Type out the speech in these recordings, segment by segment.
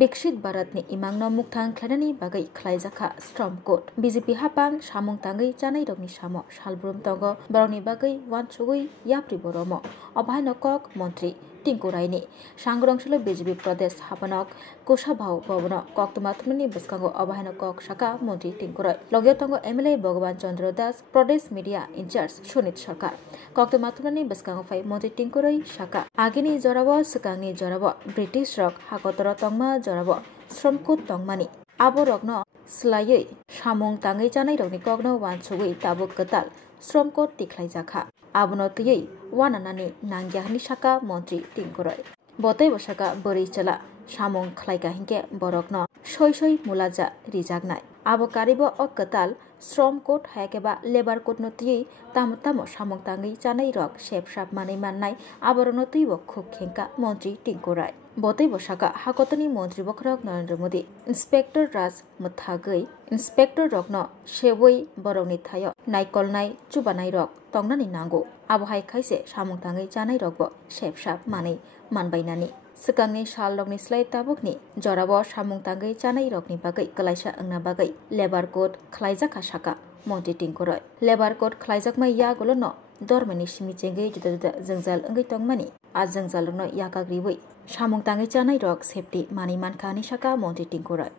Bikshit Bharatni imangno muktang kladani bagai khlaijaka Strom Code BJP hapang samung tangai janai rokni samo salbrum tongo baroni bagai wansugui yapri boromo obhaino kok mantri Tinku Raini Sangrongshilo BJP Pradesh Hapanok Kushabhau Bhavano Koktumathmani Biskango Obhaino Kok Shaka Mantri Tinku Rai Logyotongo MLA Bhagavan Chandra Das Pradesh Media Incharge Sunit Sarkar Koktumathmani Biskango Fai Mantri Tinku Rai Shaka Agini Jorabo Sukangni Jorabo British Rock Hakotoro Tongma Jorabo Strom Code Tongmani Abo Rokno Slayui Samung Tangai Janai Rokni Kokno Wansugui Tabuk Ketal Strom Code Tiklai Jakha Abono Tuyei Wananani Nangyahni Shaka Mantri Tinku Rai Botai Bosaka Bori Chala Samung Khlaika Hinke Borokno Shoi Mulaja Rijagnai Abo Karibo O Ketal Strom Code Hayakeba Labor Code no Tuyei Tamo Samung Tangai Janai Rok Shep Shap Manai Mannai Aborono Tuibo Khub Khenka Mantri Tinku Rai Botai Bosaka Hakotani Mantri Bokrok Narendra Modi Inspector Raj Muthagui Inspector Rokno Shewoi Boroni Thayo Naikolnai Chubanai Rok Tongnani Nango Abohai Kaise Samung Tangai Janai Rokbo Shep Shap Manai Manbainani Sekangni Shal Rokni Slai Tabukni Jorabo Samung Tangai Janai Rokni Bagai Kalaisa Angna Bagai Labor Code Khlaijaka Shaka Mantri Tinku Rai Labor Code Khlaijakma Ya Golono Dormani Simi Chengei Juda Jengzal Angai Tongmani Ajengzal Rokno Yakagribui Samung Tangai Janai Rok Safety Mani Mankani Shaka Mantri Tinku Rai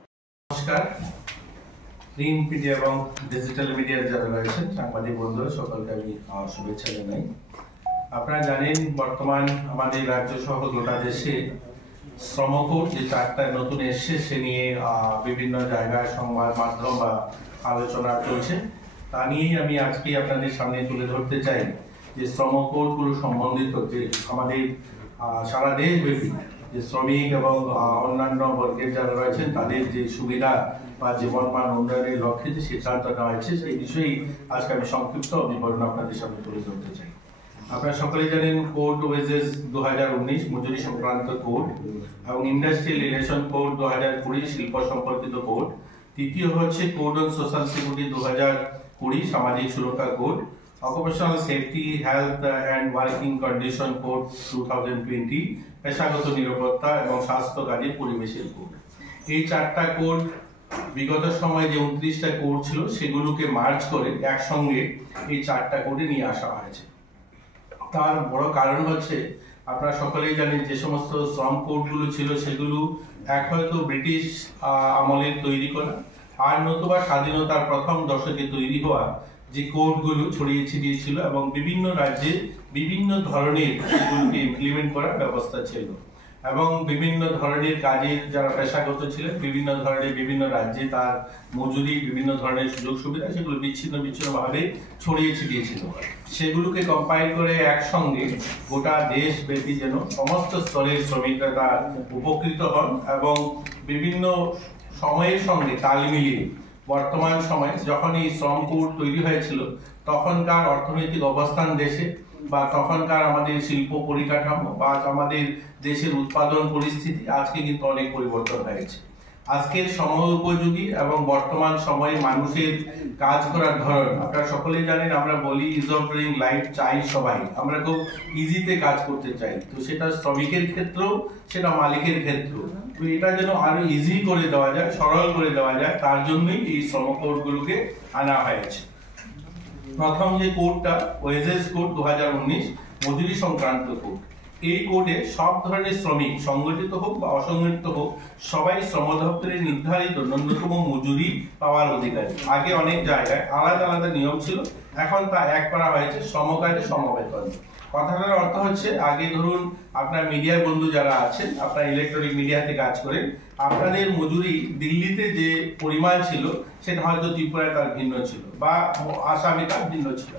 নমস্কার print media এবং digital মিডিয়ার যারা রয়েছেন সাংবাদিক বন্ধুরা সকলকে আমি শুভেচ্ছা জানাই। আপনারা জানেন বর্তমান আমাদের রাজ্য সহ গোটা দেশে শ্রম কোড যে চারটা নতুন এসেছে সে নিয়ে বিভিন্ন জায়গায় সংবাদ মাধ্যম বা আলোচনা চলছে। তা নিয়েই আমি আজকে আপনাদের সামনে তুলে ধরতে চাই যে শ্রম কোডগুলো সম্বন্ধিত যে আমাদের সারা দেশব্যাপী যে শ্রমিক এবং অন্যান্য বর্গের যারা রয়েছেন তাদের যে সুবিধা বা জীবনমান উন্নয়নের লক্ষ্যে যে সিদ্ধান্ত নেওয়া হয়েছে সেই বিষয়েই আজকে আমি সংক্ষিপ্ত বিবরণ আপনাদের সামনে তুলে ধরতে চাই। আপনারা সকলেই জানেন কোড ওয়েজেস 2019 মজুরি সংক্রান্ত কোড এবং ইন্ডাস্ট্রিয়াল রিলেশন কোড 2020 শিল্প সম্পর্কিত কোড, তৃতীয় হচ্ছে কোড অন সোশ্যাল সিকিউরিটি 2020 সামাজিক সুরক্ষা code, occupational safety health and working condition code 2020 পেশাগত নিরাপত্তা এবং স্বাস্থ্য কাজের পরিবেশের কোড। এই চারটা কোড বিগত সময়ে যে 29টা কোড ছিল সেগুলোকে মার্জ করে একসঙ্গে এই চারটা কোডে নিয়ে আসা হয়েছে। তার বড় কারণ হচ্ছে আপনারা সকলেই জানেন যে সমস্ত শ্রম কোডগুলো ছিল সেগুলো এক হয়তো ব্রিটিশ আমলের তৈরি করা আর নতুবা স্বাধীনতার প্রথম দশকে তৈরি হওয়া যে কোডগুলো ছড়িয়ে ছিটিয়ে ছিল এবং বিভিন্ন রাজ্যে বিভিন্ন ধরনের সেগুলোকে ইমপ্লিমেন্ট করার ব্যবস্থা ছিল এবং বিভিন্ন ধরনের কাজের যারা পেশাগত ছিলেন বিভিন্ন ধরনের বিভিন্ন রাজ্যে তার মজুরি বিভিন্ন ধরনের সুযোগ সুবিধা সেগুলো বিচ্ছিন্নভাবে ছড়িয়ে ছিটিয়ে ছিল। সেগুলোকে কম্পাইল করে একসঙ্গে গোটা দেশব্যাপী যেন সমস্ত স্তরের শ্রমিকরা তার উপকৃত হন এবং বিভিন্ন সময়ের সঙ্গে তাল মিলিয়ে বর্তমান সময়ে যখন এই শ্রম কোড তৈরি হয়েছিল তখনকার অর্থনৈতিক অবস্থান দেশে বা তখনকার আমাদের শিল্প পরিকাঠামো বা আমাদের দেশের উৎপাদন পরিস্থিতি আজকে কিন্তু অনেক পরিবর্তন হয়েছে। আজকের সময় উপযোগী এবং বর্তমান সময়ে মানুষের কাজ করার ধরন আপনারা সকলেই জানেন, আমরা বলি ইজ অফ ডুইং লাইফ চাই সবাই, আমরা খুব ইজিতে কাজ করতে চাই, তো সেটা শ্রমিকের ক্ষেত্রেও সেটা মালিকের ক্ষেত্রেও, তো এটা যেন আরো ইজি করে দেওয়া যায় সরল করে দেওয়া যায় তার জন্যই এই শ্রম কোডগুলোকে আনা হয়েছে। প্রথম যে কোডটা ওয়েজেস কোড 2019 মজুরি সংক্রান্ত কোড, এই কোডে সব ধরনের শ্রমিক সংগঠিত হোক বা অসংগঠিত হোক সবাই শ্রম দপ্তরের নির্ধারিত ন্যূনতম মজুরি পাওয়ার অধিকারী। আগে অনেক জায়গায় আলাদা আলাদা নিয়ম ছিল, এখন তা এক করা হয়েছে সমকাজে সমবেতন। কথাটার অর্থ হচ্ছে আগে ধরুন আপনার মিডিয়া বন্ধু যারা আছেন আপনারা ইলেকট্রনিক মিডিয়াতে কাজ করেন, আপনাদের মজুরি দিল্লিতে যে পরিমাণ ছিল সেটা হয়তো ত্রিপুরায় তার ভিন্ন ছিল বা আসামে তার ভিন্ন ছিল।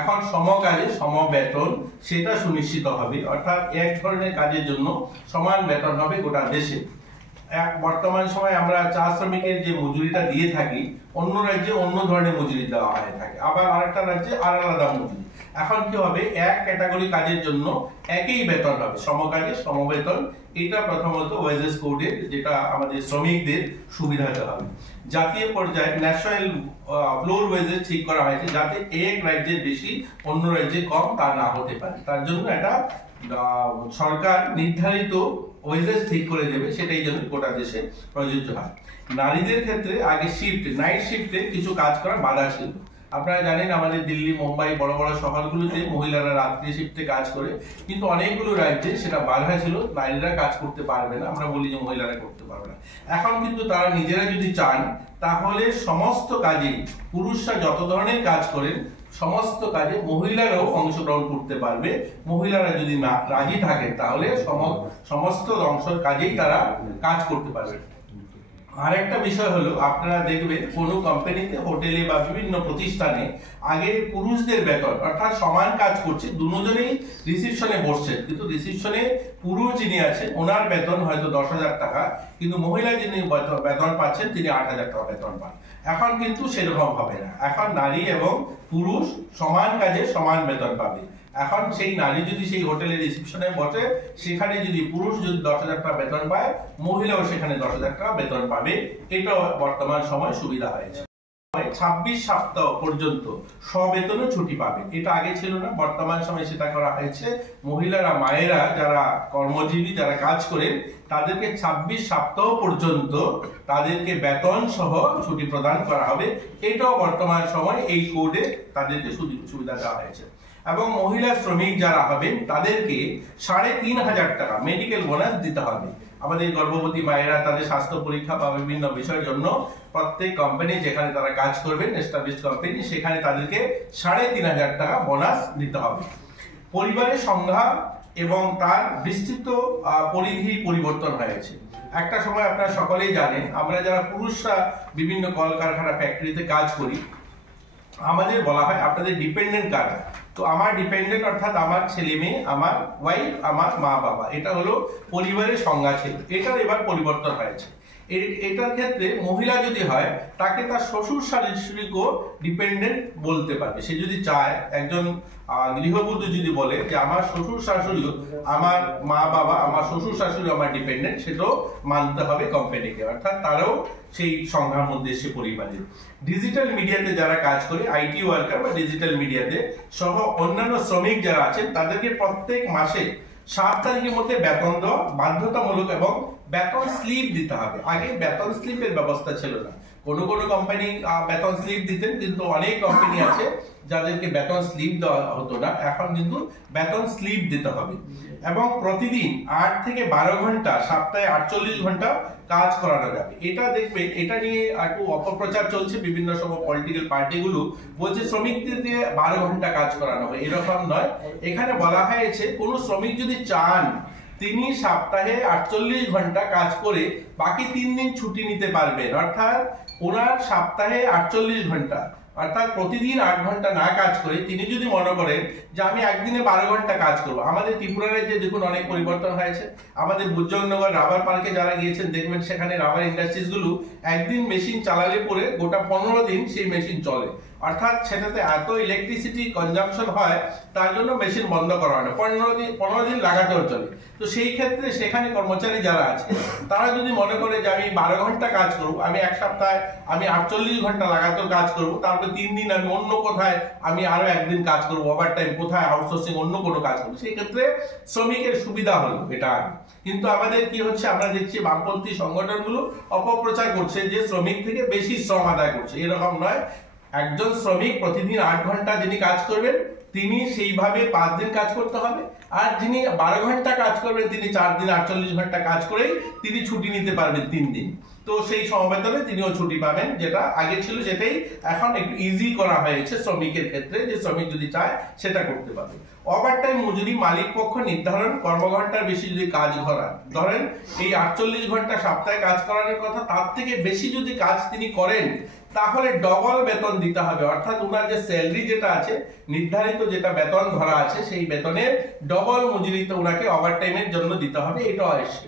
এখন সমকাজে সমবেতন সেটা সুনিশ্চিত হবে, অর্থাৎ এক ধরনের কাজের জন্য সমান বেতন হবে গোটা দেশে। বর্তমান সময়ে আমরা চা শ্রমিকের যে মজুরিটা দিয়ে থাকি অন্য রাজ্যে অন্য ধরনের মজুরি দেওয়া হয়ে থাকে, আবার আরেকটা রাজ্যে আলাদা মজুরি। এখন কি হবে, এক ক্যাটাগরি কাজের জন্য একই বেতন হবে, সমকাজে সমবেতন। এটা প্রথমত ওয়েজেস কোডে যেটা আমাদের শ্রমিকদের সুবিধাতে হবে। জাতীয় পর্যায়ে ন্যাশনাল ফ্লোর ওয়েজেস ঠিক করা হয়েছে যাতে এক রাজ্যের বেশি অন্য রাজ্যে কম তা না হতে পারে, তার জন্য এটা সরকার নির্ধারিত ওয়েজেস ঠিক করে দেবে, সেটাই যেন গোটা দেশে প্রযোজ্য হয়। নারীদের ক্ষেত্রে আগে শিফট, নাইট শিফটে কিছু কাজ করার বাধা ছিল। আপনারা জানেন আমাদের দিল্লি, মুম্বাই, বড় বড় শহরগুলোতে মহিলারা রাত্রি শিফটে কাজ করে, কিন্তু অনেকগুলো রাজ্যে সেটা বাধা ছিল, নারীরা কাজ করতে পারবে না, আমরা বলি যে মহিলারা করতে পারবে না। এখন কিন্তু তারা নিজেরা যদি চান তাহলে সমস্ত কাজে পুরুষরা যত ধরনের কাজ করেন সমস্ত কাজে মহিলারাও অংশগ্রহণ করতে পারবে। মহিলারা যদি না রাজি থাকেন তাহলে সমস্ত অংশের কাজেই তারা কাজ করতে পারবে। আরেকটা বিষয় হলো, আপনারা দেখবেন কোনো কোম্পানিতে, হোটেলে বা বিভিন্ন প্রতিষ্ঠানে আগে পুরুষদের বেতন অর্থাৎ সমান কাজ করছে, দুজনেই রিসিপশনে বসছেন, কিন্তু রিসিপশনে পুরুষ যিনি আছেন ওনার বেতন হয়তো 10,000 টাকা, কিন্তু মহিলা যিনি বেতন পাচ্ছেন তিনি 8,000 টাকা বেতন পান। এখন কিন্তু সেরকম হবে না, এখন নারী এবং পুরুষ সমান কাজে সমান বেতন পাবে। এখন সেই নারী যদি সেই হোটেলের রিসেপশনে বসে, সেখানে যদি পুরুষ যদি 10,000 টাকা বেতন পায়, মহিলাও সেখানে 10,000 টাকা বেতন পাবে। এটাও বর্তমান সময় সুবিধা হয়েছে। 26 সপ্তাহ পর্যন্ত সবেতনে ছুটি পাবে, এটা আগে ছিল না, বর্তমান সময়ে সেটা করা হয়েছে। মহিলারা, মায়েরা যারা কর্মজীবী, যারা কাজ করেন তাদেরকে 26 সপ্তাহ পর্যন্ত তাদেরকে বেতন সহ ছুটি প্রদান করা হবে। এটাও বর্তমান সময় এই কোডে তাদেরকে সুবিধা দেওয়া হয়েছে। এবং মহিলা শ্রমিক যারা হবেন তাদেরকে 3,500 টাকা মেডিকেল বোনাস দিতে হবে। আমাদের গর্ভবতী মায়েরা তাদের স্বাস্থ্য পরীক্ষা বা বিভিন্ন বিষয়ের জন্য প্রত্যেক কোম্পানি যেখানে তারা কাজ করবেন, এস্টাবলিশড কোম্পানি, সেখানে তাদেরকে 3,500 টাকা বোনাস দিতে হবে। পরিবারের সংজ্ঞা এবং তার বিস্তৃত পরিধি পরিবর্তন হয়েছে। একটা সময় আপনারা সকলেই জানেন, আমরা যারা পুরুষরা বিভিন্ন কলকারখানা, ফ্যাক্টরিতে কাজ করি, আমাদের বলা হয় আপনাদের ডিপেন্ডেন্ট কারা। তো আমার ডিপেন্ডেন্ট অর্থাৎ আমার ছেলে মেয়ে, আমার ওয়াইফ, আমার মা বাবা, এটা হলো পরিবারের সংজ্ঞা ছিল। এটার এবার পরিবর্তন হয়েছে। এটার ক্ষেত্রে মহিলা যদি হয় তাকে তার শ্বশুর শাশুড়িকেও ডিপেন্ডেন্ট বলতে পারবে। সে যদি চায়, একজন গৃহবধূ যদি বলে যে আমার শ্বশুর শাশুড়িও আমার মা বাবা, আমার শ্বশুর শাশুড়ি আমার ডিপেন্ডেন্ট, সেটাও মানতে হবে কোম্পানিকে, অর্থাৎ তারাও সেই সংখ্যার মধ্যে সে পরিবারের। ডিজিটাল মিডিয়াতে যারা কাজ করে, আইটি ওয়ার্কার বা ডিজিটাল মিডিয়াতে সহ অন্যান্য শ্রমিক যারা আছেন, তাদেরকে প্রত্যেক মাসে 7 তারিখের মধ্যে বেতন দেওয়া বাধ্যতামূলক এবং বেতন স্লিপ দিতে হবে। আগে বেতন স্লিপের ব্যবস্থা ছিল না, কোনো কোম্পানি বেতন স্লিপ দিতেন, কিন্তু অনেক কোম্পানি আছে যাদেরকে বেতন স্লিপ দেওয়া হতো না। এখন কিন্তু বেতন স্লিপ দিতে হবে এবং প্রতিদিন 8 থেকে 12 ঘন্টা, সপ্তাহে 48 ঘন্টা কাজ করানো যাবে। এটা দেখবেন, এটা নিয়ে একটু অপপ্রচার চলছে, বিভিন্ন সময় পলিটিক্যাল পার্টিগুলো বলছে শ্রমিকদের দিয়ে 12 ঘন্টা কাজ করানো হয়, এরকম নয়। এখানে বলা হয়েছে কোন শ্রমিক যদি চান তিনি সপ্তাহে 48 ঘন্টা কাজ করে বাকি 3 দিন ছুটি নিতে পারবেন, অর্থাৎ ওনার সপ্তাহে 48 ঘন্টা অর্থাৎ প্রতিদিন 8 ঘন্টা না কাজ করে তিনি যদি মনে করেন যে আমি একদিনে 12 ঘন্টা কাজ করব। আমাদের ত্রিপুরা রাজ্যে দেখুন অনেক পরিবর্তন হয়েছে। আমাদের বুজ্জনগর রাবার পার্কে যারা গিয়েছেন দেখবেন সেখানে রাবার ইন্ডাস্ট্রিজ গুলো একদিন মেশিন চালালে পরে গোটা 15 দিন সেই মেশিন চলে, অর্থাৎ সেটাতে এত ইলেকট্রিসিটি কনজাম্পশন হয়, তার জন্য মেশিন বন্ধ করা হয় না, 15 দিন লাগাতার চলে। তো সেই ক্ষেত্রে সেখানে কর্মচারী যারা আছে তারা যদি মনে করে যে আমি 12 ঘন্টা কাজ করব, আমি এক সপ্তাহে আমি 48 ঘন্টা লাগাতার কাজ করব, তারপরে 3 দিন আমি অন্য কোথায় আমি আরো একদিন কাজ করব, ওভার টাইম কোথায় আউটসোর্সিং অন্য কোনো কাজ করব, সেই ক্ষেত্রে শ্রমিকের সুবিধা হলো এটা। কিন্তু আমাদের কি হচ্ছে, আমরা দেখছি বামপন্থী সংগঠনগুলো অপপ্রচার করছে যে শ্রমিক থেকে বেশি শ্রম আদায় করছে। এরকম নয়, একজন শ্রমিক প্রতিদিন 8 ঘন্টা যিনি কাজ করবেন তিনি সেইভাবে 5 দিন কাজ করতে হবে, আর যিনি 12 ঘন্টা কাজ করবেন তিনি 4 দিন 48 ঘন্টা কাজ করেই তিনি ছুটি নিতে পারবেন 3 দিন। তো সেই সমবেতনে তিনিও ছুটি পাবেন, যেটা আগে ছিল সেটাই এখন একটু ইজি করা হয়েছে শ্রমিকের ক্ষেত্রে, যে শ্রমিক যদি চায় সেটা করতে পারবে। ওভারটাইম মজুরি মালিক পক্ষ নির্ধারণ, কর্মঘণ্টার বেশি যদি কাজ করান, ধরেন এই 48 ঘন্টা সপ্তাহে কাজ করানোর কথা, তার থেকে বেশি যদি কাজ তিনি করেন তাহলে ডবল বেতন দিতে হবে, অর্থাৎ ওনার যে স্যালারি যেটা আছে নির্ধারিত যেটা বেতন ধরা আছে সেই বেতনের ডবল মজুরিতে ওনাকে ওভারটাইমের জন্য দিতে হবে। এটা আসছে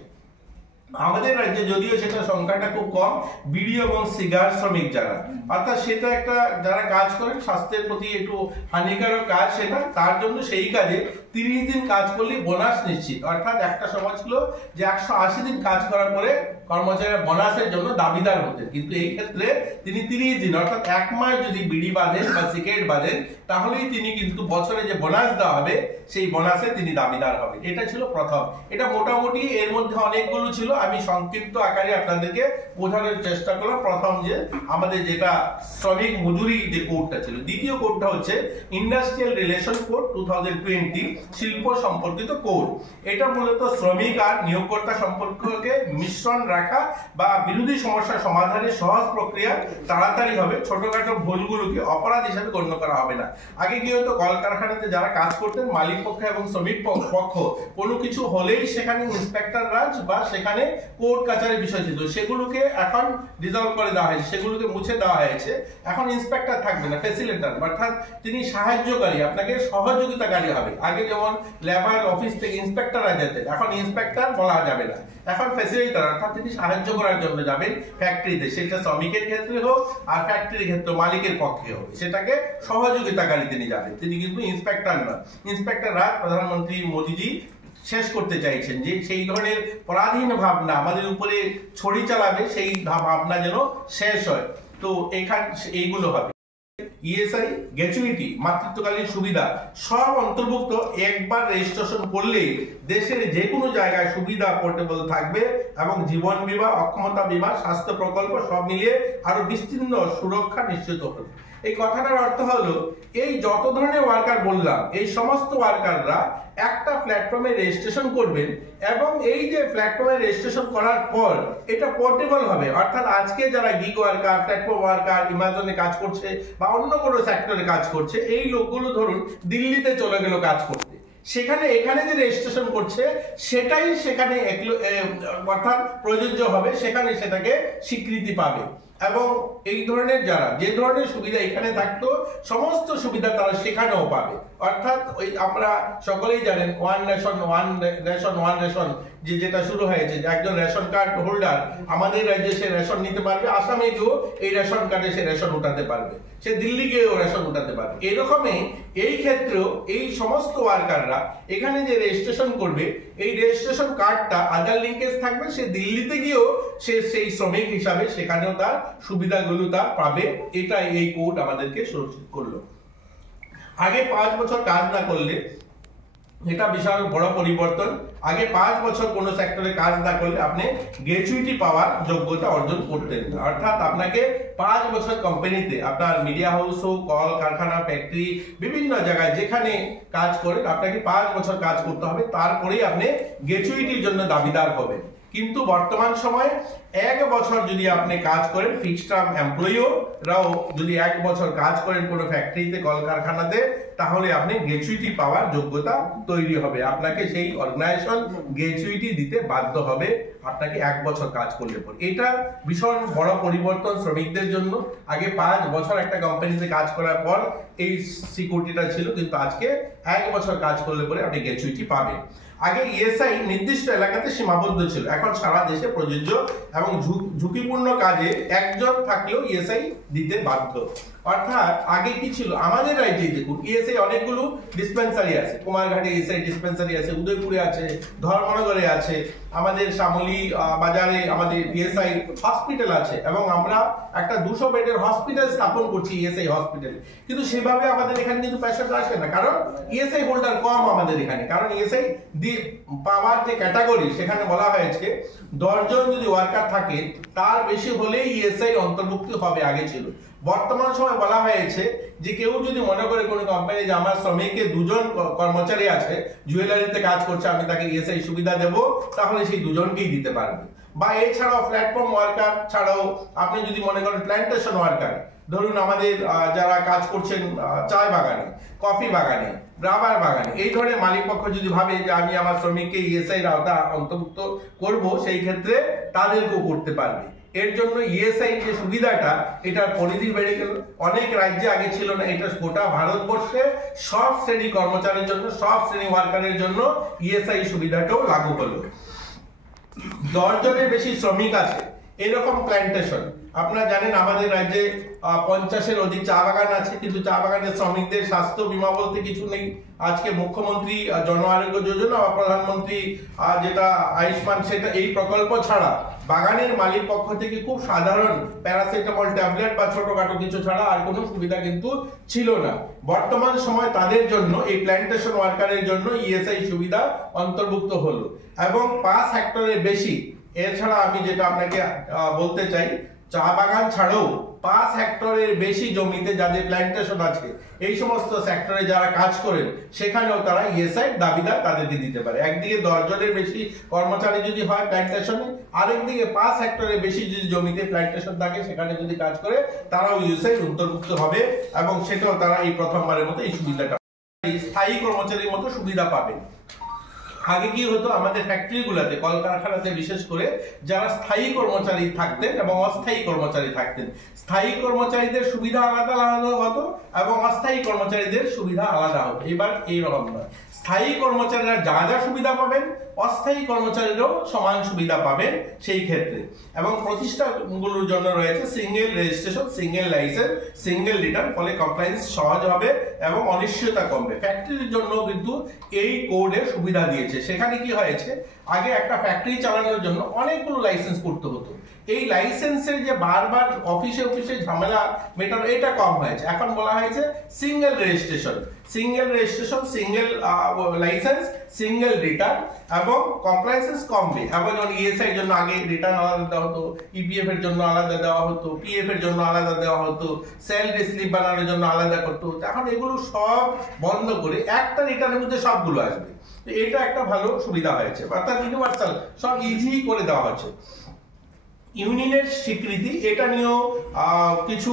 আমাদের রাজ্যে, যদিও সেটা সংখ্যাটা খুব কম, বিড়ি এবং সিগার শ্রমিক যারা, অর্থাৎ সেটা একটা যারা কাজ করেন স্বাস্থ্যের প্রতি একটু হানিকারক কাজ, সেটা তার জন্য সেই কাজে 30 দিন কাজ করলে বোনাস নিশ্চিত। অর্থাৎ একটা সময় ছিল যে 180 দিন কাজ করার পরে কর্মচারীরা বোনাসের জন্য দাবিদার হতেন, কিন্তু এই ক্ষেত্রে তিনি 30 দিন অর্থাৎ 1 মাস যদি বিড়ি বাঁধেন বা সিগারেট বাঁধেন তাহলেই তিনি কিন্তু বছরে যে বোনাস দেওয়া হবে সেই বোনাসে তিনি দাবিদার হবেন। এটা ছিল প্রথম। এটা মোটামুটি এর মধ্যে অনেকগুলো ছিল, আমি সংক্ষিপ্ত আকারে আপনাদেরকে বোঝানোর চেষ্টা করলাম। প্রথম যে আমাদের যেটা শ্রমিক মজুরি যে কোডটা ছিল। দ্বিতীয় কোডটা হচ্ছে ইন্ডাস্ট্রিয়াল রিলেশন কোড 2020, শিল্প সম্পর্কিত কোড। এটা মূলত শ্রমিক আর নিয়োগকর্তা সম্পর্ককে মিশ্রণ রাখা বা বিরোধী সমস্যা সমাধানের সহজ প্রক্রিয়া তাড়াতাড়ি হবে। ছোটখাটো ভুলগুলোকে অপরাধ হিসেবে গণ্য করা হবে না। আগে কি হতো, কলকারখানাতে যারা কাজ করতেন মালিক পক্ষ এবং শ্রমিক পক্ষ কোনো কিছু হলেই সেখানে ইন্সপেক্টর রাজ বা সেখানে কোর্ট কাচারের বিষয় ছিল, সেগুলোকে এখন রিজলভ করে দেওয়া হয়েছে, সেগুলোকে মুছে দেওয়া হয়েছে। এখন ইন্সপেক্টর থাকবে না, ফ্যাসিলিটেটর, অর্থাৎ তিনি সাহায্যকারী, আপনাকে সহযোগিতাকারী হবে। আগে যেমন লেবার অফিস থেকে ইন্সপেক্টররা যেতেন, এখন ইন্সপেক্টর বলা যাবে না, এখন ফ্যাসিলিটেটর, অর্থাৎ তিনি সাহায্য করার জন্য যাবেন ফ্যাক্টরিতে, সেটা শ্রমিকের ক্ষেত্রে হোক আর ফ্যাক্টরির ক্ষেত্রে মালিকের পক্ষে হোক, সেটাকে সহযোগিতাকারী তিনি যাবেন, তিনি কিন্তু ইন্সপেক্টর নয়। ইন্সপেক্টর রাজ প্রধানমন্ত্রী মোদীজি শেষ করতে চাইছেন, যে সেই ধরনের পরাধীন ভাবনা আমাদের উপরে ছড়ি চালাবে সেই ভাবনা যেন শেষ হয়। তো এইগুলো হবে ইএসআই, গ্র্যাচুইটি, মাতৃত্বকালীন সুবিধা সব অন্তর্ভুক্ত। একবার রেজিস্ট্রেশন করলে দেশের যে কোনো জায়গায় সুবিধা পোর্টেবল থাকবে এবং জীবন বীমা, অক্ষমতা বীমা, স্বাস্থ্য প্রকল্প সব মিলিয়ে আরো বিস্তীর্ণ সুরক্ষা নিশ্চিত হবে। এই কথাটার অর্থ হলো এই যত ধরনের ওয়ার্কার বললাম এই সমস্ত ওয়ার্কাররা একটা প্ল্যাটফর্মে রেজিস্ট্রেশন করবেন এবং এই যে প্ল্যাটফর্মে রেজিস্ট্রেশন করার পর এটা পোর্টেবল হবে। অর্থাৎ আজকে যারা গিগ ওয়ার্কার, প্ল্যাটফর্ম ওয়ার্কার, অ্যামাজনে কাজ করছে বা অন্য কোনো সেক্টরে কাজ করছে, এই লোকগুলো ধরুন দিল্লিতে চলে গেল কাজ করতে, সেখানে এখানে যে রেজিস্ট্রেশন করছে সেটাই সেখানে অর্থাৎ প্রযোজ্য হবে, সেখানে সেটাকে স্বীকৃতি পাবে। এবং এই ধরনের যারা যে ধরনের সুবিধা এখানে থাকতো সমস্ত সুবিধা তারা সেখানেও পাবে। অর্থাৎ ওই আমরা সকলেই জানেন ওয়ান নেশন ওয়ান রেশন যেটা শুরু হয়েছে, যে একজন রেশন কার্ড হোল্ডার আমাদের রাজ্যে সে রেশন নিতে পারবে, আসামে গিয়েও এই রেশন কার্ডে সে রেশন উঠাতে পারবে, সে দিল্লি গিয়েও রেশন উঠাতে পারবে। এরকমই এই ক্ষেত্রেও এই সমস্ত ওয়ার্কাররা এখানে যে রেজিস্ট্রেশন করবে এই রেজিস্ট্রেশন কার্ডটা আধার লিঙ্কেজ থাকবে, সে দিল্লিতে গিয়েও সে সেই শ্রমিক হিসাবে সেখানেও তার সুবিধাগুলো তার পাবে। এটা এই কোড আমাদেরকে সুরক্ষিত করলো। আগে 5 বছর কাজ না করলে, এটা বিশাল বড় পরিবর্তন। আগে 5 বছর কোনো সেক্টরে কাজ না করলে আপনি গ্র্যাচুইটি পাওয়ার যোগ্যতা অর্জন করতেন না। অর্থাৎ আপনাকে 5 বছর কোম্পানিতে, আপনার মিডিয়া হাউস হোক, কল কারখানা, ফ্যাক্টরি, বিভিন্ন জায়গায় যেখানে কাজ করেন আপনাকে 5 বছর কাজ করতে হবে, তারপরেই আপনি গ্র্যাচুইটির জন্য দাবিদার হবেন। কিন্তু বর্তমান সময়ে 1 বছর যদি আপনি কাজ করেন, ফিক্সড টার্ম এমপ্লয়িরাও যদি 1 বছর কাজ করেন কোনো ফ্যাক্টরিতে, কলকারখানাতে, তাহলে আপনি গ্র্যাচুইটি পাওয়ার যোগ্যতা তৈরি হবে। আপনাকে সেই অর্গানাইজেশন গ্র্যাচুইটি দিতে বাধ্য হবে আপনাকে 1 বছর কাজ করলে পরে। এটা ভীষণ বড় পরিবর্তন শ্রমিকদের জন্য। আগে 5 বছর একটা কোম্পানিতে কাজ করার পর এই সিকিউরিটিটা ছিল, কিন্তু আজকে 1 বছর কাজ করলে পরে আপনি গ্র্যাচুইটি পাবেন। আগে ইএসআই নির্দিষ্ট এলাকাতে সীমাবদ্ধ ছিল, এখন সারা দেশে প্রযোজ্য এবং ঝুঁকিপূর্ণ কাজে একজন থাকলেও ইএসআই দিতে বাধ্য। অর্থাৎ আগে কি ছিল, আমাদের রাজ্যে দেখুন ইএসআই অনেকগুলো ডিসপেন্সারি আছে, কুমারঘাটে ইএসআই ডিসপেন্সারি আছে, উদয়পুরে আছে, ধর্মনগরে আছে, আমাদের শ্যামলী বাজারে আমাদের ইএসআই হসপিটাল আছে এবং আমরা একটা 200 বেডের হসপিটাল স্থাপন করছি ইএসআই হসপিটাল। কিন্তু সেভাবে আমাদের এখানে কিন্তু পেশেন্ট আসে না, কারণ ইএসআই হোল্ডার কম আমাদের এখানে। কারণ ইএসআই পাওয়ার যে ক্যাটাগরি সেখানে বলা হয়েছে 10 জন যদি ওয়ার্কার থাকে তার বেশি হলেই ইএসআই অন্তর্ভুক্ত হবে, আগে ছিল। বর্তমান সময় বলা হয়েছে যে কেউ যদি মনে করে কোনো কোম্পানি যে আমার শ্রমিকে 2 জন কর্মচারী আছে, জুয়েলারিতে কাজ করছে, আমি তাকে ইএসআই সুবিধা দেব, তাহলে সেই 2 জনকেই দিতে পারবে। বা এছাড়াও প্ল্যাটফর্ম ওয়ার্কার ছাড়াও আপনি যদি মনে করেন প্ল্যান্টেশন ওয়ার্কার, ধরুন আমাদের যারা কাজ করছেন চায় বাগানে, কফি বাগানে, রাবার বাগানে, এই ধরনের মালিক পক্ষ যদি ভাবে যে আমি আমার শ্রমিককে ইএসআই এর আওতা অন্তর্ভুক্ত করব, সেই ক্ষেত্রে তাদেরকেও করতে পারবে। এর জন্য ইএসআই যে সুবিধাটা, এটার পরিধি বেড়ে গেল। অনেক রাজ্যে আগে ছিল না, এটা গোটা ভারতবর্ষে সব শ্রেণী কর্মচারীর জন্য, সব শ্রেণী ওয়ার্কারের জন্য ইএসআই সুবিধাটাও লাগু হলো। 10 জনের বেশি শ্রমিক আছে, এরকম প্ল্যান্টেশন। আপনারা জানেন আমাদের রাজ্যে 50-এর অধিক চা বাগান আছে, কিন্তু চা বাগানের শ্রমিকদের স্বাস্থ্য বীমা বলতে কিছু নেই। আজকে মুখ্যমন্ত্রী জন আরোগ্য যোজনা বা প্রধানমন্ত্রী যেটা আয়ুষ্মান, সেটা এই প্রকল্প ছাড়া বাগানের মালিক পক্ষ থেকে খুব সাধারণ প্যারাসিটামল ট্যাবলেট বা ছোটখাটো কিছু ছাড়া আর কোনো সুবিধা কিন্তু ছিল না। বর্তমান সময় তাদের জন্য, এই প্ল্যান্টেশন ওয়ার্কারের জন্য ইএসআই সুবিধা অন্তর্ভুক্ত হলো এবং 5 হেক্টরের বেশি। এছাড়া আমি যেটা আপনাকে বলতে চাই, চা বাগান ছাড়াও 5 হেক্টরের বেশি জমিতে যাদের প্ল্যান্টেশন আছে, এই সমস্ত সেক্টরে যারা কাজ করেন, সেখানেও তারা ইএসআই দাবিদার তাদেরকে দিতে পারে। একদিকে 10 জনের বেশি কর্মচারী যদি হয় প্ল্যান্টেশনে, আরেকদিকে 5 হেক্টরের বেশি যদি জমিতে প্ল্যান্টেশন থাকে, সেখানে যদি কাজ করে, তারাও ইএসআই অন্তর্ভুক্ত হবে এবং সেটাও তারা এই প্রথমবারের মতো এই সুবিধাটা, স্থায়ী কর্মচারীর মতো সুবিধা পাবেন। আগে কি হতো, আমাদের ফ্যাক্টরিগুলোতে, কলকারখানাতে বিশেষ করে যারা স্থায়ী কর্মচারী থাকতেন এবং অস্থায়ী কর্মচারী থাকতেন, স্থায়ী কর্মচারীদের সুবিধা আলাদা আলাদা হতো এবং অস্থায়ী কর্মচারীদের সুবিধা আলাদা হতো। এবার এইরকম নয়, স্থায়ী কর্মচারীরা যা যা সুবিধা পাবেন, অস্থায়ী কর্মচারীরাও সমান সুবিধা পাবেন সেই ক্ষেত্রে। এবং প্রতিষ্ঠানগুলোর জন্য রয়েছে single registration, single licence, single return, ফলে কমপ্লায়েন্স সহজ হবে এবং অনিশ্চয়তা কমবে। ফ্যাক্টরির জন্য কিন্তু এই কোডের সুবিধা দিয়েছে। সেখানে কি হয়েছে, আগে একটা ফ্যাক্টরি চালানোর জন্য অনেকগুলো লাইসেন্স করতে হতো। এই লাইসেন্সের যে বারবার অফিসে ঝামেলা মেটানো, এটা কম হয়েছে। এখন বলা হয়েছে single registration, single licence, single return এবং কমপ্লায়েন্স কমবে। এবং যেমন ইএসআই এর জন্য আগে রিটার্ন আলাদা দেওয়া হতো, ইপিএফ এর জন্য আলাদা দেওয়া হতো, পিএফ এর জন্য আলাদা দেওয়া হতো, স্যালারি স্লিপ বানানোর জন্য আলাদা করতে হতো। এখন এগুলো সব বন্ধ করে একটা রিটার্নের মধ্যে সবগুলো আসবে। এটা একটা ভালো সুবিধা হয়েছে, অর্থাৎ ইউনিভার্সাল, সব ইজি করে দেওয়া হচ্ছে। ইউনিয়নের স্বীকৃতি, এটা নিয়েও কিছু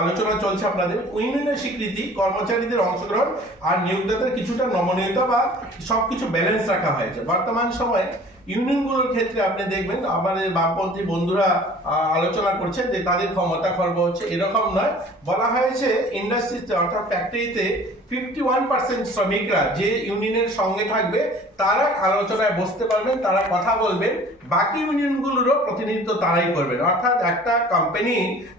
আলোচনা চলছে আপনাদের। ইউনিয়নের স্বীকৃতি, কর্মচারীদের অংশগ্রহণ আর নিয়োগদাতার কিছুটা নমনীয়তা বা সবকিছু ব্যালেন্স রাখা হয়েছে। বর্তমান সময়ে ইউনিয়নগুলোর ক্ষেত্রে আপনি দেখবেন আমাদের বামপন্থী বন্ধুরা আলোচনা করছে যে তাদের ক্ষমতা খর্ব হচ্ছে, এরকম নয়। বলা হয়েছে ইন্ডাস্ট্রিতে, অর্থাৎ ফ্যাক্টরিতে 51% শ্রমিকরা যে ইউনিয়নের সঙ্গে থাকবে, তারা আলোচনায় বসতে পারবেন, তারা কথা বলবেন। বাকি ইউনিয়নগুলোরও প্রতিনিধিত্ব তারাই করবেন। অর্থাৎ একটা কোম্পানি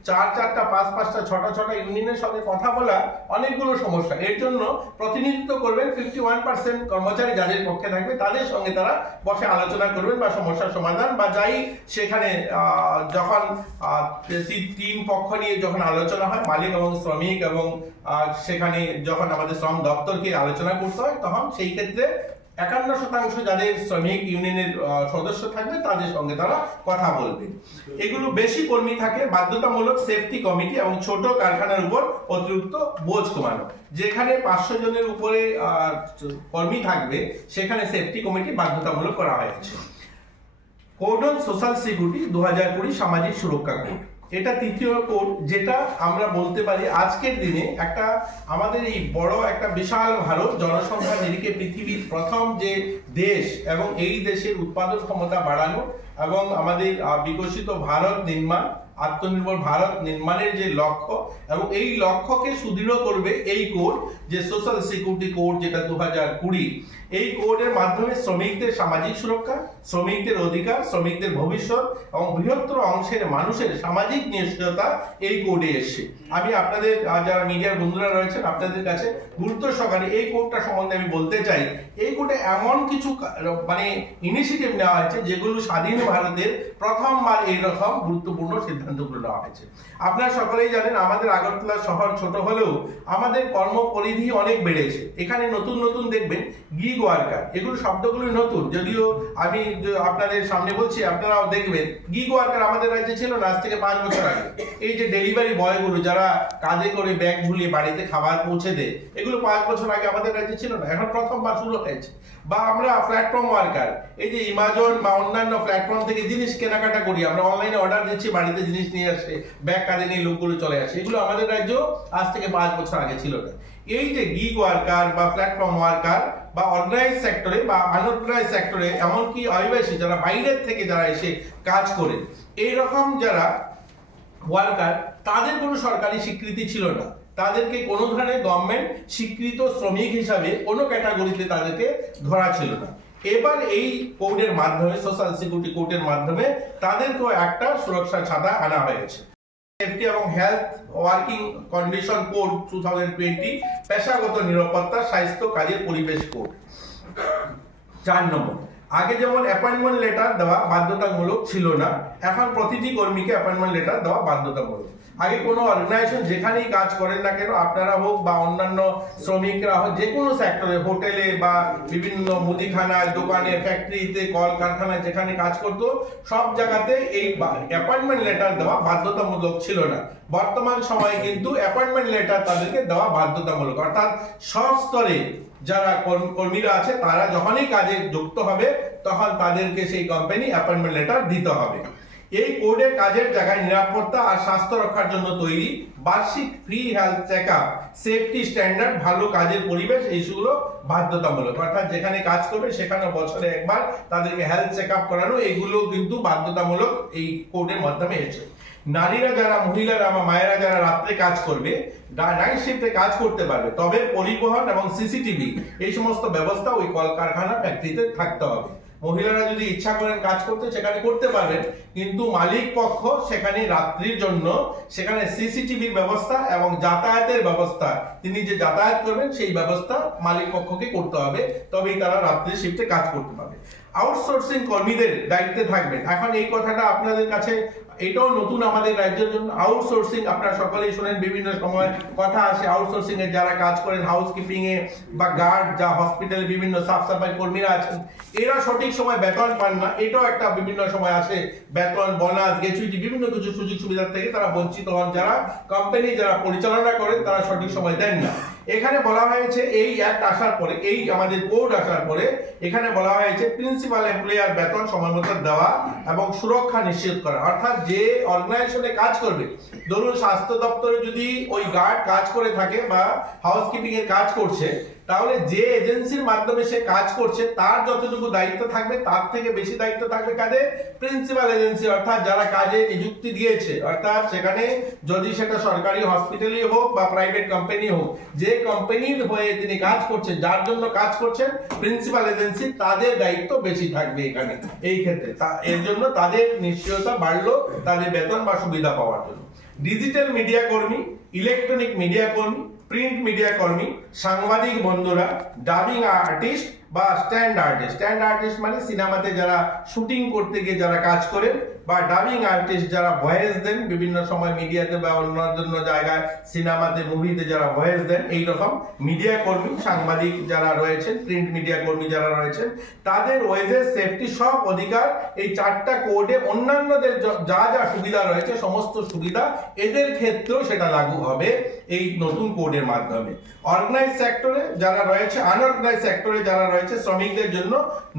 4-4টা, 5-5টা, 6টা ইউনিয়নের সঙ্গে কথা বলা অনেকগুলো সমস্যা। এর জন্য প্রতিনিধিত্ব করবেন 51% কর্মচারী যাদের পক্ষে থাকবে, তাদের সঙ্গে তারা বসে আলোচনা করবেন বা সমস্যার সমাধান বা যাই সেখানে যখন 3 পক্ষ নিয়ে যখন আলোচনা হয়, মালিক এবং শ্রমিক, এবং সেখানে যখন আমাদের শ্রম দপ্তরকে আলোচনা করতে হয়, তখন সেই ক্ষেত্রে 51% যাদের শ্রমিক ইউনিয়নের সদস্য থাকবে, তাদের সঙ্গে তারা কথা বলবে। এগুলো বেশি কর্মী থাকে, বাধ্যতামূলক সেফটি কমিটি এবং ছোট কারখানার উপর অতিরিক্ত বোঝ কমানো। যেখানে 500 জনের উপরে কর্মী থাকবে, সেখানে সেফটি কমিটি বাধ্যতামূলক করা হয়েছে। কোড অন সোশ্যাল সিকিউরিটি 2020 সামাজিক সুরক্ষা কোড, এটা তৃতীয় কোড, যেটা আমরা বলতে পারি আজকের দিনে একটা আমাদের এই বড় একটা বিশাল ভারত, জনসংখ্যার নিরিখে পৃথিবীর প্রথম যে দেশ, এবং এই দেশের উৎপাদন ক্ষমতা বাড়ানো এবং আমাদের বিকশিত ভারত নির্মাণ, আত্মনির্ভর ভারত নির্মাণের যে লক্ষ্য, এবং এই লক্ষ্যকে সুদৃঢ় করবে এই কোড, যে সোশ্যাল সিকিউরিটি কোড, যেটা 2020। এই কোডের মাধ্যমে শ্রমিকদের সামাজিক সুরক্ষা, শ্রমিকদের অধিকার, শ্রমিকদের ভবিষ্যৎ এবং বৃহত্তর অংশের মানুষের সামাজিক নিশ্চয়তা এই কোডে এসছে। আমি আপনাদের যারা মিডিয়ার বন্ধুরা রয়েছেন, আপনাদের কাছে গুরুত্ব সহকারে এই কোডটা সম্বন্ধে আমি বলতে চাই। এই কোডে এমন কিছু ইনিশিয়েটিভ নেওয়া হয়েছে, যেগুলো স্বাধীন ভারতের প্রথমবার এইরকম গুরুত্বপূর্ণ সিদ্ধান্তগুলো নেওয়া হয়েছে। আপনারা সকলেই জানেন, আমাদের আগরতলা শহর ছোট হলেও আমাদের কর্মপরিধি অনেক বেড়েছে। এখানে নতুন নতুন দেখবেন গিগ ওয়ার্কার, এগুলো শব্দগুলো নতুন, যদিও আমি আপনাদের সামনে বলছি, আপনারাও দেখবেন গিগ ওয়ার্কার আমাদের রাজ্যে ছিল না আজ থেকে 5 বছর আগে। এই যে ডেলিভারি বয়গুলো যারা কাঁধে করে ব্যাগ ঝুলিয়ে বাড়িতে খাবার পৌঁছে দেয়, এগুলো 5 বছর আগে আমাদের রাজ্যে ছিল না, এখন প্রথমবার শুরু হয়েছে। বা আমরা প্ল্যাটফর্ম ওয়ার্কার, এই যে অ্যামাজন বা অন্যান্য প্ল্যাটফর্ম থেকে জিনিস কেনাকাটা করি, আমরা অনলাইনে অর্ডার দিচ্ছি, বাড়িতে জিনিস নিয়ে আসে, ব্যাগ কাঁধে নিয়ে লোকগুলো চলে আসে, এগুলো আমাদের রাজ্য আজ থেকে 5 বছর আগে ছিল না। এই যে গিগ ওয়ার্কার বা প্ল্যাটফর্ম ওয়ার্কার বা অর্গানাইজ সেক্টরে বা আনঅর্গানাইজ সেক্টরে, এমনকি অভিবাসী যারা বাইরের থেকে যারা এসে কাজ করে, এইরকম যারা ওয়ার্কার, তাদের কোনো সরকারি স্বীকৃতি ছিল না। তাদেরকে কোনো ধরনের গভর্নমেন্ট স্বীকৃত শ্রমিক হিসাবে কোনো ক্যাটাগরিতে তাদেরকে ধরা ছিল না। এবার এই কোডের মাধ্যমে, সোশ্যাল সিকিউরিটি কোডের মাধ্যমে তাদেরকেও একটা সুরক্ষা ছাতা আনা হয়েছে। সেফটি এবং হেলথ ওয়ার্কিং কন্ডিশন কোড 2020, পেশাগত নিরাপত্তা স্বাস্থ্য কাজের পরিবেশ কোড। 4 নম্বর, আগে যেমন অ্যাপয়েন্টমেন্ট লেটার দেওয়া বাধ্যতামূলক ছিল না, এখন প্রতিটি কর্মীকে অ্যাপয়েন্টমেন্ট লেটার দেওয়া বাধ্যতামূলক। আগে কোনো অর্গানাইজেশন যেখানেই কাজ করেন না কেন, আপনারা হোক বা অন্যান্য শ্রমিকরা হোক, যে কোনো সেক্টরে, হোটেলে বা বিভিন্ন মুদিখানায়, দোকানে, ফ্যাক্টরিতে, কলকারখানায় যেখানে কাজ করতো, সব জায়গাতে এই অ্যাপয়েন্টমেন্ট লেটার দেওয়া বাধ্যতামূলক ছিল না। বর্তমান সময়ে কিন্তু অ্যাপয়েন্টমেন্ট লেটার তাদেরকে দেওয়া বাধ্যতামূলক, অর্থাৎ সব স্তরে যারা কর্মীরা আছে তারা যখনই কাজে যুক্ত হবে তখন তাদেরকে সেই কোম্পানি অ্যাপয়েন্টমেন্ট লেটার দিতে হবে। এই কোডে কাজের জায়গায় নিরাপত্তা আর স্বাস্থ্য রক্ষার জন্য তৈরি বার্ষিক free health checkup, safety standard, ভালো কাজের পরিবেশ, এইগুলো বাধ্যতামূলক। অর্থাৎ যেখানে কাজ করবে সেখানে বছরে একবার তাদেরকে হেলথ চেকআপ করানো, এগুলো কিন্তু বাধ্যতামূলক এই কোডের মাধ্যমে এসেছে। নারীরা যারা, মহিলারা বা মায়েরা যারা রাত্রে কাজ করবে, নাইট শিফটে কাজ করতে পারবে, তবে পরিবহন এবং সিসিটিভি এই সমস্ত ব্যবস্থা ওই কলকারখানা, ফ্যাক্টরিতে থাকতে হবে। মহিলারা যদি ইচ্ছা করেন কাজ করতে সেখানে করতে পারবেন, কিন্তু মালিক পক্ষ সেখানে রাত্রির জন্য সেখানে সিসিটিভির ব্যবস্থা এবং যাতায়াতের ব্যবস্থা, তিনি যে যাতায়াত করবেন সেই ব্যবস্থা মালিক পক্ষকে করতে হবে, তবেই তারা রাত্রি শিফটে কাজ করতে পারবে। আউটসোর্সিং কর্মীদের দায়িত্বে থাকবেন। এখন এই কথাটা আপনাদের কাছে এটাও নতুন আমাদের রাজ্যের জন্য। আউটসোর্সিং আপনারা সকলেই শুনেন, বিভিন্ন সময় কথা আসে আউটসোর্সিং এর যারা কাজ করেন হাউসকিপিং এ বা গার্ড, যা হসপিটালে বিভিন্ন সাফ সাফাই কর্মীরা আছেন, এরা সঠিক সময় বেতন পান না, এটাও একটা বিভিন্ন সময় আসে, বেতন, বোনাস, গ্র্যাচুইটি, বিভিন্ন কিছু সুযোগ সুবিধা থেকে তারা বঞ্চিত হন। যারা কোম্পানি যারা পরিচালনা করেন তারা সঠিক সময় দেন না। এখানে বলা হয়েছে এই অ্যাক্ট আসার পরে, এই আমাদের কোড আসার পরে এখানে বলা হয়েছে প্রিন্সিপাল এমপ্লয়ার বেতন সময়মতো দেওয়া এবং সুরক্ষা নিশ্চিত করা। অর্থাৎ যে অর্গানাইজেশনে কাজ করবে, ধরুন স্বাস্থ্য দপ্তরে যদি ওই গার্ড কাজ করে থাকে বা হাউসকিপিং এর কাজ করছে, তাহলে যে এজেন্সির মাধ্যমে সে কাজ করছে তার যতটুকু দায়িত্ব থাকবে তার থেকে বেশি দায়িত্ব থাকবে কাদের? প্রিন্সিপাল এজেন্সি, অর্থাৎ যারা কাজে নিযুক্তি দিয়েছে। অর্থাৎ সেখানে যদি সেটা সরকারি হসপিটালই হোক বা প্রাইভেট কোম্পানি হোক, যে কোম্পানির হয়ে তিনি কাজ করছেন, যার জন্য কাজ করছেন প্রিন্সিপাল এজেন্সি, তাদের দায়িত্ব বেশি থাকবে এখানে। এই ক্ষেত্রে এর জন্য তাদের নিশ্চয়তা বাড়লো তাদের বেতন বা সুবিধা পাওয়ার জন্য। ডিজিটাল মিডিয়া কর্মী, ইলেকট্রনিক মিডিয়া কর্মী, প্রিন্ট মিডিয়া কর্মী, সাংবাদিক বন্ধুরা, ডাবিং আর্টিস্ট বা স্ট্যান্ড আর্টিস্ট। স্ট্যান্ড আর্টিস্ট মানে সিনেমাতে যারা শুটিং করতে গিয়ে যারা কাজ করেন, বা ডাবিং আর্টিস্ট যারা ভয়েস দেন বিভিন্ন সময় মিডিয়াতে বা অন্যান্য জায়গায়, সিনেমাতে, মুভিতে যারা ভয়েস দেন, এই রকম মিডিয়া কর্মী, সাংবাদিক যারা রয়েছেন, প্রিন্ট মিডিয়া কর্মী যারা রয়েছেন, তাদের ওয়েজেস, সেফটি সব অধিকার এই 4টা কোডে অন্যান্যদের যা যা সুবিধা রয়েছে সমস্ত সুবিধা এদের ক্ষেত্রেও সেটা লাগু হবে এই নতুন কোডের মাধ্যমে। অর্গানাইজ সেক্টরে যারা রয়েছে, আনঅর্গানাইজ সেক্টরে যারা রয়েছে, শ্রমিকদের জন্য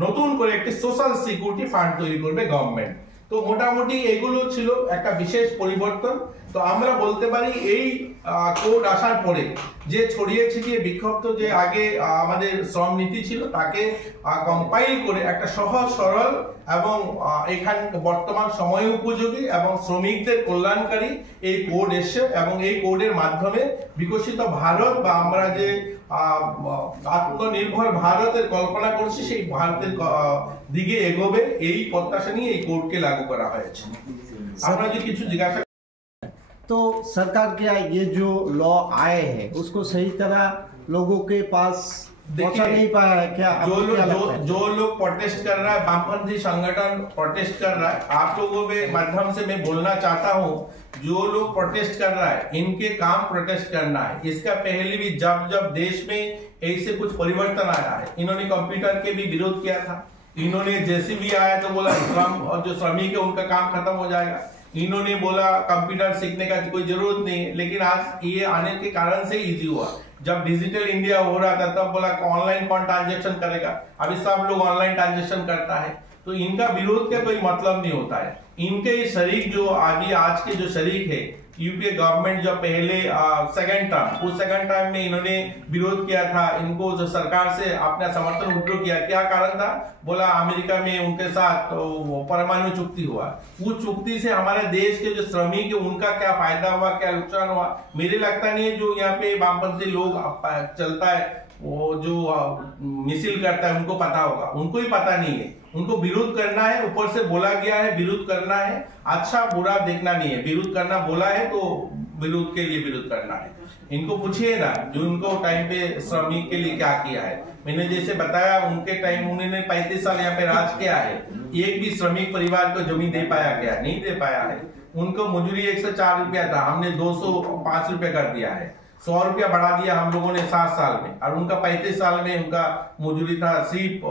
নতুন করে একটি সোশ্যাল সিকিউরিটি ফান্ড তৈরি করবে গভর্নমেন্ট। তো মোটামুটি এগুলো ছিল একটা বিশেষ পরিবর্তন। তো আমরা বলতে পারি এই কোড আসার পরে যে ছড়িয়ে ছিটিয়ে বিক্ষিপ্ত যে আগে আমাদের শ্রম নীতি ছিল তাকে কম্পাইল করে একটা সহজ সরল এবং এখান বর্তমান সময় উপযোগী এবং শ্রমিকদের কল্যাণকারী এই কোড এসছে, এবং এই কোডের মাধ্যমে বিকশিত ভারত বা আমরা যে আত্মনির্ভর ভারতের কল্পনা করছি সেই ভারতের দিকে এগোবে, এই প্রত্যাশা নিয়ে এই কোডকে লাগু করা হয়েছে। আমরা যদি কিছু জিজ্ঞাসা, तो सरकार क्या ये जो लॉ आए हैं उसको सही तरह लोगों के पास पहुंचा नहीं पाया है क्या? जो लोग प्रोटेस्ट कर रहा है, वामपंथी संगठन प्रोटेस्ट कर रहा है, आप लोगों के माध्यम से मैं बोलना चाहता हूँ, जो लोग प्रोटेस्ट कर रहा है इनके काम प्रोटेस्ट करना है। इसका पहले भी जब देश में ऐसे कुछ परिवर्तन आया है, इन्होंने कंप्यूटर के भी विरोध किया था, इन्होंने जैसे भी आया तो बोला श्रम और जो श्रमिक है उनका काम खत्म हो जाएगा, इन्होंने बोला कंप्यूटर सीखने का कोई जरूरत नहीं है, लेकिन आज ये आने के कारण से इजी हुआ। जब डिजिटल इंडिया हो रहा था तब बोला ऑनलाइन कौन ट्रांजैक्शन करेगा, अभी सब लोग ऑनलाइन ट्रांजैक्शन करता है। तो इनका विरोध का कोई मतलब नहीं होता है। इनके शरीक जो आज के जो शरीक है यूपीए गवर्नमेंट, जो पहले सेकंड टर्म, उस सेकंड टर्म में इन्होंने विरोध किया था, इनको जो सरकार से अपना समर्थन विड्रॉ किया। क्या कारण था? बोला अमेरिका में उनके साथ तो परमाणु चुक्ति हुआ, उस चुक्ति से हमारे देश के जो श्रमिक है उनका क्या फायदा हुआ, क्या नुकसान हुआ? मेरे लगता नहीं है जो यहाँ पे वामपंथी लोग चलता है वो जो मिसिल करता है उनको पता होगा, उनको ही पता नहीं है। उनको विरोध करना है, ऊपर से बोला गया है विरोध करना है, अच्छा बुरा देखना नहीं है। विरोध करना बोला है तो विरोध के लिए विरोध करना है। इनको पूछिए ना जो उनको टाइम पे श्रमिक के लिए क्या किया है। मैंने जैसे बताया उनके टाइम उन्होंने 35 साल यहाँ पे राज किया है, एक भी श्रमिक परिवार को जमीन दे पाया क्या? नहीं दे पाया है। उनको मजूरी 104 रुपया था, हमने 205 रुपया कर दिया है। 100 रुपया बढ़ा दिया हम लोगों ने 7 साल में, और उनका 35 साल में उनका मजूरी था सिर्फ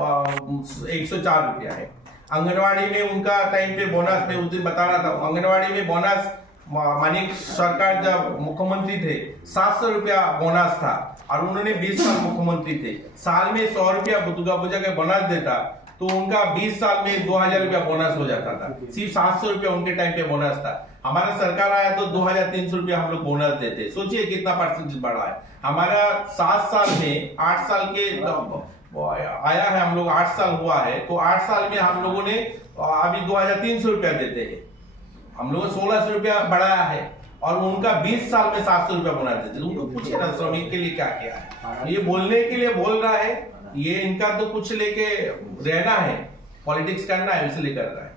104 रुपया है। आंगनवाड़ी में उनका टाइम पे बोनस, में उस दिन बता रहा था, आंगनवाड़ी में बोनस मानिक सरकार जब मुख्यमंत्री थे 700 रुपया बोनस था, और उन्होंने 20 साल मुख्यमंत्री थे। साल में 100 रुपया दुर्गा पूजा का बोनस देता तो उनका 20 साल में 2000 रुपया बोनस हो जाता था। सिर्फ 700 रुपया उनके टाइम पे बोनस था। हमारा सरकार आया तो 2300 रुपया हम लोग बोनस देते। सोचिए कितना परसेंटेज बढ़ा है हमारा। 7 साल में 8 साल के आया है, हम लोग 8 साल हुआ है, तो 8 साल में हम लोगों ने अभी 2300 रुपया देते हैं। हम लोगों ने 1600 रुपया बढ़ाया है, और उनका 20 साल में 700 रुपया बोनस देते। उनको पूछिए ना श्रमिक के लिए क्या किया है। ये बोलने के लिए बोल रहा है, ये इनका तो कुछ लेके रहना है, पॉलिटिक्स करना है, इसलिए कर रहा है।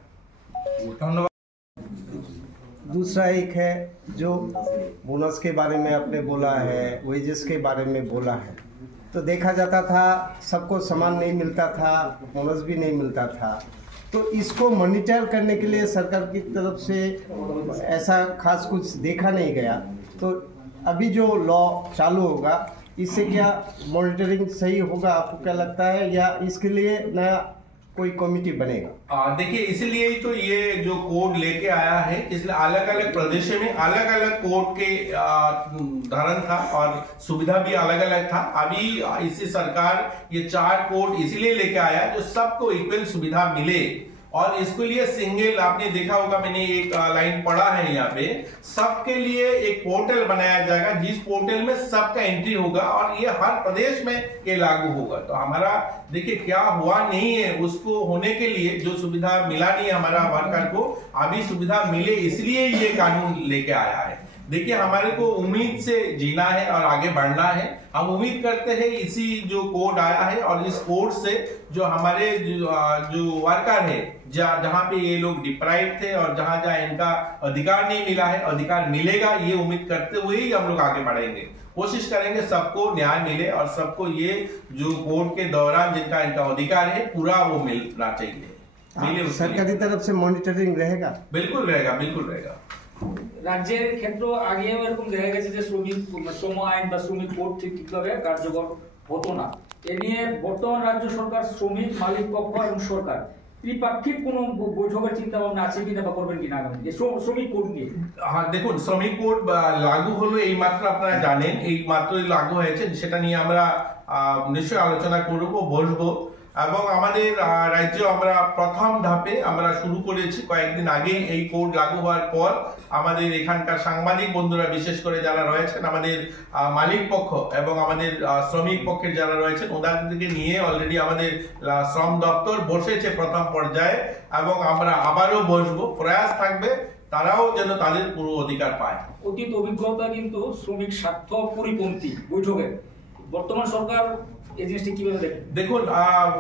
दूसरा एक है जो बोनस के बारे में आपने बोला है, वेजेस के बारे में बोला है, तो देखा जाता था सबको समान नहीं मिलता था, बोनस भी नहीं मिलता था। तो इसको मॉनिटर करने के लिए सरकार की तरफ से ऐसा खास कुछ देखा नहीं गया। तो अभी जो लॉ चालू होगा इससे क्या मॉनिटरिंग सही होगा, आपको क्या लगता है, या इसके लिए नया कोई कमेटी बनेगा? देखिए इसलिए ही तो ये जो कोड लेके आया है, इसलिए अलग अलग प्रदेशों में अलग अलग कोड के धरण था और सुविधा भी अलग अलग था। अभी इसी सरकार ये 4 कोड इसलिए लेके आया जो सबको इक्वल सुविधा मिले, और इसके लिए सिंगल, आपने देखा होगा मैंने एक लाइन पढ़ा है यहाँ पे, सबके लिए एक पोर्टल बनाया जाएगा जिस पोर्टल में सबका एंट्री होगा, और ये हर प्रदेश में ये लागू होगा। तो हमारा देखिए क्या हुआ नहीं है, उसको होने के लिए जो सुविधा मिला नहीं है हमारा वर्कर को, अभी सुविधा मिले, इसलिए ये कानून लेके आया है। देखिए हमारे को उम्मीद से जीना है और आगे बढ़ना है। हम उम्मीद करते हैं इसी जो कोड आया है और इस कोड से जो हमारे जो वर्कर है, जहां पे ये लोग डिप्राइव थे और जहां जहां इनका अधिकार नहीं मिला है, अधिकार मिलेगा, ये उम्मीद करते हुए ही हम लोग आगे बढ़ेंगे। कोशिश करेंगे सबको न्याय मिले और सबको ये जो कोड के दौरान जिनका इनका अधिकार है पूरा वो मिलना चाहिए। सरकारी तरफ से मॉनिटरिंग रहेगा? बिल्कुल रहेगा, बिल्कुल रहेगा। রাজ্যের ক্ষেত্রে আগেও এরকম দেখা গেছে যে শ্রম আইন বা শ্রমিক কোড ঠিকভাবে কার্যকর হতো না। এ নিয়ে বর্তমান রাজ্য সরকার, শ্রমিক মালিক পক্ষ এবং সরকার ত্রিপাক্ষিক কোনো বৈঠকের চিন্তা ভাবনা আছে কিনা বা করবেন কিনা আগামী শ্রমিক কোড নিয়ে? হ্যাঁ দেখুন, শ্রমিক কোড লাগু হলো এই মাত্র, আপনারা জানেন এই মাত্রই লাগু হয়েছে, সেটা নিয়ে আমরা নিশ্চয়ই আলোচনা করব, বসবো। এবং আমাদের রাজ্যে আমরা প্রথম ধাপে আমরা শুরু করেছি কয়েকদিন আগেই। এই কোড লাগু হওয়ার পর আমাদের এখানকার সাংবাদিক বন্ধুরা, বিশেষ করে যারা রয়েছেন আমাদের মালিক পক্ষ এবং আমাদের শ্রমিক পক্ষের যারা রয়েছেন, ওদেরকে নিয়ে অলরেডি আমাদের শ্রম দপ্তর বসেছে প্রথম পর্যায়ে, এবং আমরা আবারও বসবো। প্রয়াস থাকবে তারাও যেন তাদের পুরো অধিকার পায়। অতীত অভিজ্ঞতা কিন্তু শ্রমিক স্বার্থ পরিপন্থী বৈঠকে, বর্তমান সরকার এই জিনিসটা কিভাবে দেখে? দেখুন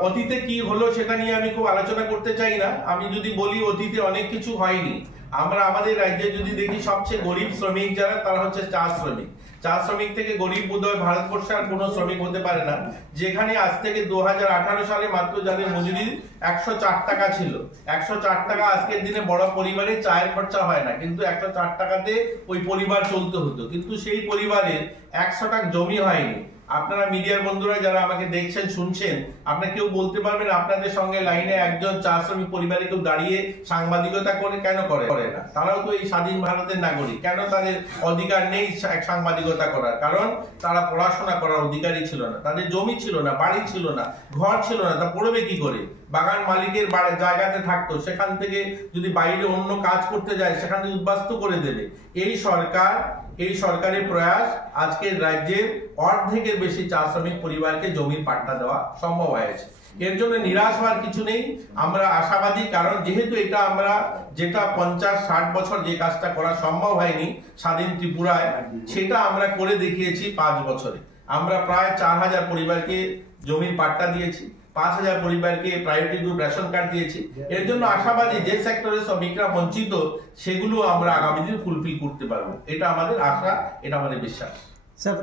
অতীতে কি হলো সেটা নিয়ে আমি খুব আলোচনা করতে চাই না। আমি যদি বলি অতীতে অনেক কিছু হয়নি। আমরা আমাদের রাজ্যে যদি দেখি সবচেয়ে গরিব শ্রমিক যারা, তারা হচ্ছে চা শ্রমিক। চা শ্রমিক থেকে গরিব বোধহয় ভারতবর্ষে আর কোনো শ্রমিক হতে পারে না, যেখানে আজ থেকে 2018 সালে মাত্র যাদের মজুরি 104 টাকা ছিল। 104 টাকা আজকের দিনে বড় পরিবারে চায়ের খরচা হয় না, কিন্তু 104 টাকাতে ওই পরিবার চলতে হতো। কিন্তু সেই পরিবারের 100 টাকা জমি হয়নি। আপনারা মিডিয়ার বন্ধুরা যারা আমাকে দেখছেন শুনছেন, আপনারা কেউ বলতে পারবেন আপনাদের সঙ্গে লাইনে একজন চা শ্রমিক পরিবারে কেউ দাঁড়িয়ে সাংবাদিকতা করে কেন করে না? তারাও তো এই স্বাধীন ভারতের নাগরিক, কেন তাদের অধিকার নেই সাংবাদিকতা করার? কারণ তারা পড়াশোনা করার অধিকারই ছিল না, তাদের জমি ছিল না, বাড়ি ছিল না, ঘর ছিল না, তা পড়বে কি করে? বাগান মালিকের জায়গাতে থাকতো, সেখান থেকে যদি বাইরে অন্য কাজ করতে যায় সেখান থেকে উদ্বাস্তু করে দেবে। এই সরকারের প্রয়াস আজকের রাজ্যের অর্ধেকের বেশি চা শ্রমিক পরিবারকে জমির পাট্টা দেওয়া সম্ভব হয়েছে। এর জন্য নিরাশ হওয়ার কিছু নেই, আমরা আশাবাদী। কারণ যেহেতু এটা আমরা যেটা 50-60 বছর যে কাজটা করা সম্ভব হয়নি স্বাধীন ত্রিপুরায়, সেটা আমরা করে দেখিয়েছি 5 বছরে। আমরা প্রায় 4000 পরিবারকে জমির পাট্টা দিয়েছি, 5000 পরিবারকে প্রায়োরিটি গ্রুপ রেশন কার্ড দিয়েছি। এর জন্য আশাবাদী যে সেক্টরে শ্রমিকরা বঞ্চিত সেগুলো আমরা আগামী দিন ফুলফিল করতে পারবো। এটা আমাদের আশা, এটা আমাদের বিশ্বাস। স্যার